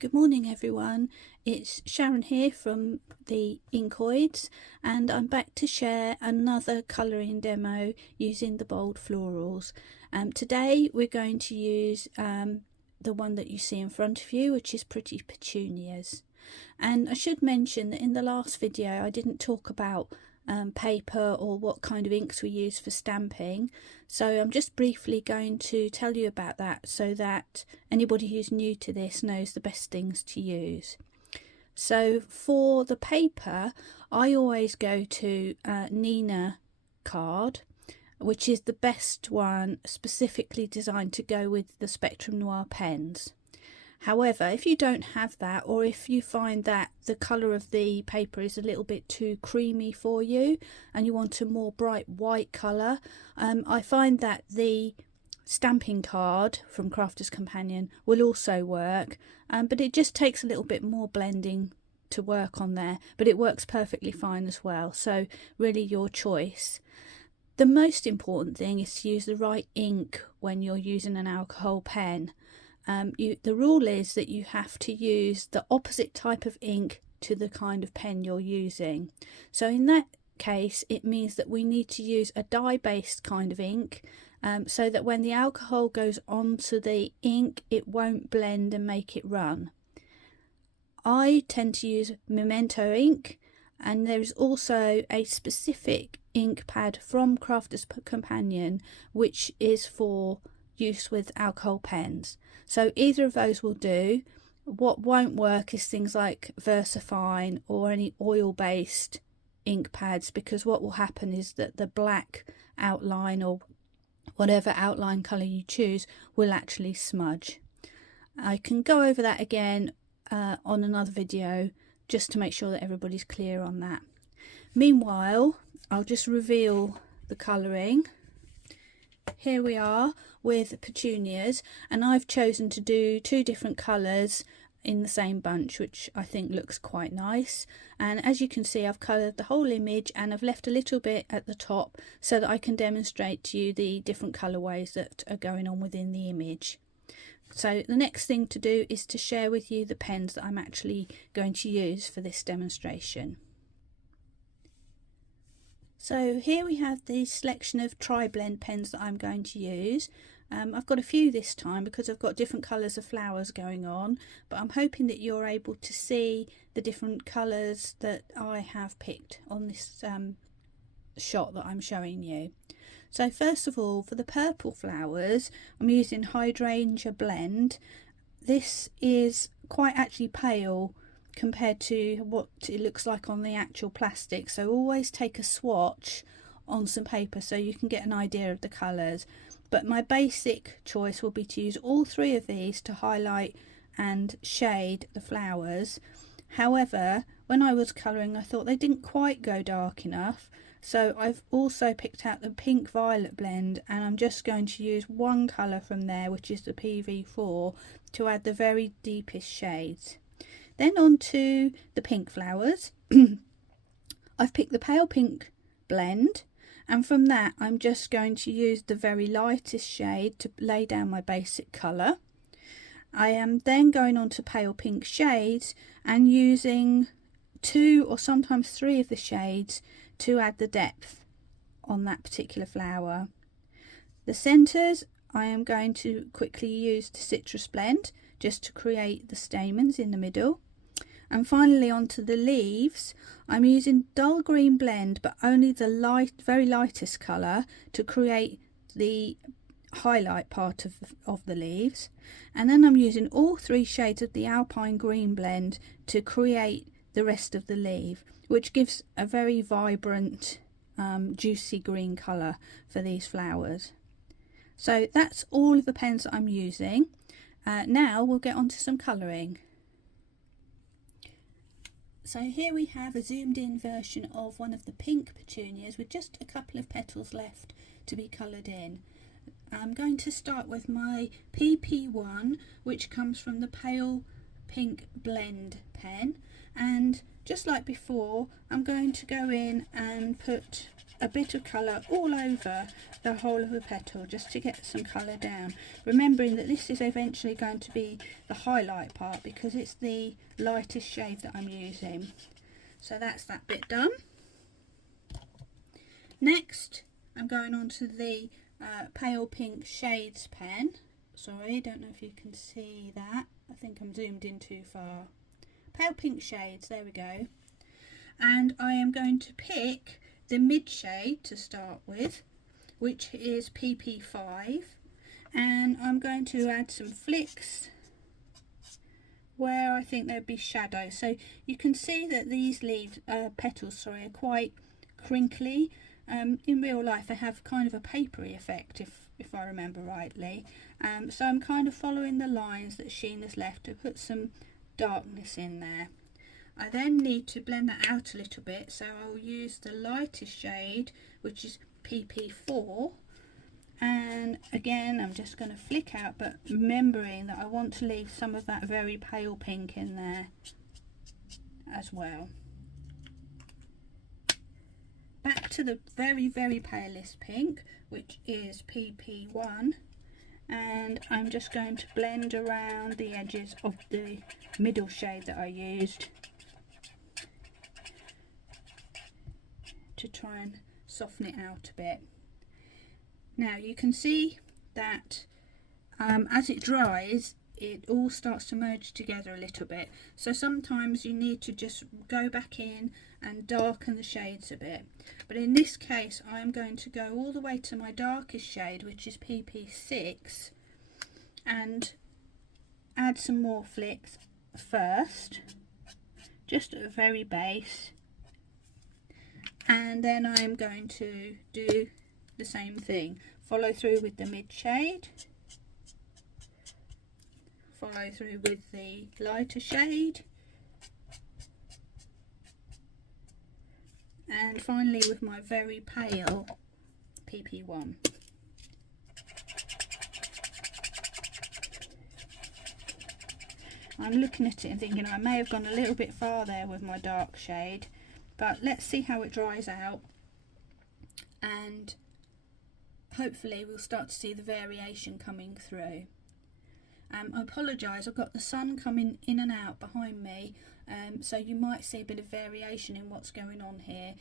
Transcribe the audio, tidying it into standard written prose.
Good morning everyone, it's Sharon here from the Inkoids and I'm back to share another colouring demo using the Bold Florals. Today we're going to use the one that you see in front of you, which is Pretty Petunias. And I should mention that in the last video I didn't talk about paper or what kind of inks we use for stamping, so I'm just briefly going to tell you about that so that anybody who's new to this knows the best things to use. So for the paper I always go to Sheena card, which is the best one specifically designed to go with the Spectrum Noir pens. However, if you don't have that, or if you find that the colour of the paper is a little bit too creamy for you and you want a more bright white colour, I find that the stamping card from Crafter's Companion will also work, but it just takes a little bit more blending to work on there, but it works perfectly fine as well, so really your choice. The most important thing is to use the right ink when you're using an alcohol pen. The rule is that you have to use the opposite type of ink to the kind of pen you're using. So in that case it means that we need to use a dye-based kind of ink, so that when the alcohol goes onto the ink it won't blend and make it run. I tend to use Memento ink, and there is also a specific ink pad from Crafter's Companion which is for use with alcohol pens. So either of those will do. What won't work is things like VersaFine or any oil-based ink pads, because what will happen is that the black outline or whatever outline colour you choose will actually smudge. I can go over that again on another video just to make sure that everybody's clear on that. Meanwhile, I'll just reveal the colouring. Here we are with Petunias, and I've chosen to do two different colours in the same bunch, which I think looks quite nice. And as you can see, I've coloured the whole image and I've left a little bit at the top so that I can demonstrate to you the different colourways that are going on within the image. So the next thing to do is to share with you the pens that I'm actually going to use for this demonstration. So here we have the selection of Triblend pens that I'm going to use. I've got a few this time because I've got different colours of flowers going on, but I'm hoping that you're able to see the different colours that I have picked on this shot that I'm showing you. So first of all, for the purple flowers, I'm using Hydrangea Blend. This is quite actually pale compared to what it looks like on the actual plastic, so always take a swatch on some paper so you can get an idea of the colours. But my basic choice will be to use all three of these to highlight and shade the flowers. However, when I was colouring I thought they didn't quite go dark enough, so I've also picked out the pink violet blend, and I'm just going to use one colour from there, which is the PV4, to add the very deepest shades. Then on to the pink flowers. I've picked the pale pink blend, and from that I'm just going to use the very lightest shade to lay down my basic colour. I am then going on to pale pink shades and using two or sometimes three of the shades to add the depth on that particular flower. The centres I am going to quickly use the Citrus Blend just to create the stamens in the middle. And finally onto the leaves, I'm using dull green blend, but only the very lightest colour to create the highlight part of the leaves. And then I'm using all three shades of the Alpine Green blend to create the rest of the leaf, which gives a very vibrant juicy green colour for these flowers. So that's all of the pens that I'm using. Now we'll get on to some colouring. So here we have a zoomed in version of one of the pink petunias with just a couple of petals left to be coloured in. I'm going to start with my PP1, which comes from the pale pink blend pen, and just like before I'm going to go in and put a bit of colour all over the whole of the petal just to get some colour down, remembering that this is eventually going to be the highlight part because it's the lightest shade that I'm using. So that's that bit done. Next I'm going on to the pale pink shades pen. Sorry, don't know if you can see that. I think I'm zoomed in too far. Pale pink shades, there we go. And I am going to pick the mid shade to start with, which is PP5, and I'm going to add some flicks where I think there'd be shadow. So you can see that these leaves, petals, sorry, are quite crinkly. In real life they have kind of a papery effect, if I remember rightly. So I'm kind of following the lines that Sheena's left to put some darkness in there. I then need to blend that out a little bit, so I'll use the lightest shade, which is PP4, and again I'm just going to flick out, but remembering that I want to leave some of that very pale pink in there as well. Back to the very palest pink, which is PP1, and I'm just going to blend around the edges of the middle shade that I used to try and soften it out a bit. Now you can see that as it dries it all starts to merge together a little bit, so sometimes you need to just go back in and darken the shades a bit, but in this case I'm going to go all the way to my darkest shade, which is PP6, and add some more flicks first, just at the very base, and then I'm going to do the same thing, follow through with the mid shade, follow through with the lighter shade, and finally with my very pale PP1. I'm looking at it and thinking I may have gone a little bit far there with my dark shade, but let's see how it dries out, and hopefully we'll start to see the variation coming through. I apologise, I've got the sun coming in and out behind me, so you might see a bit of variation in what's going on here.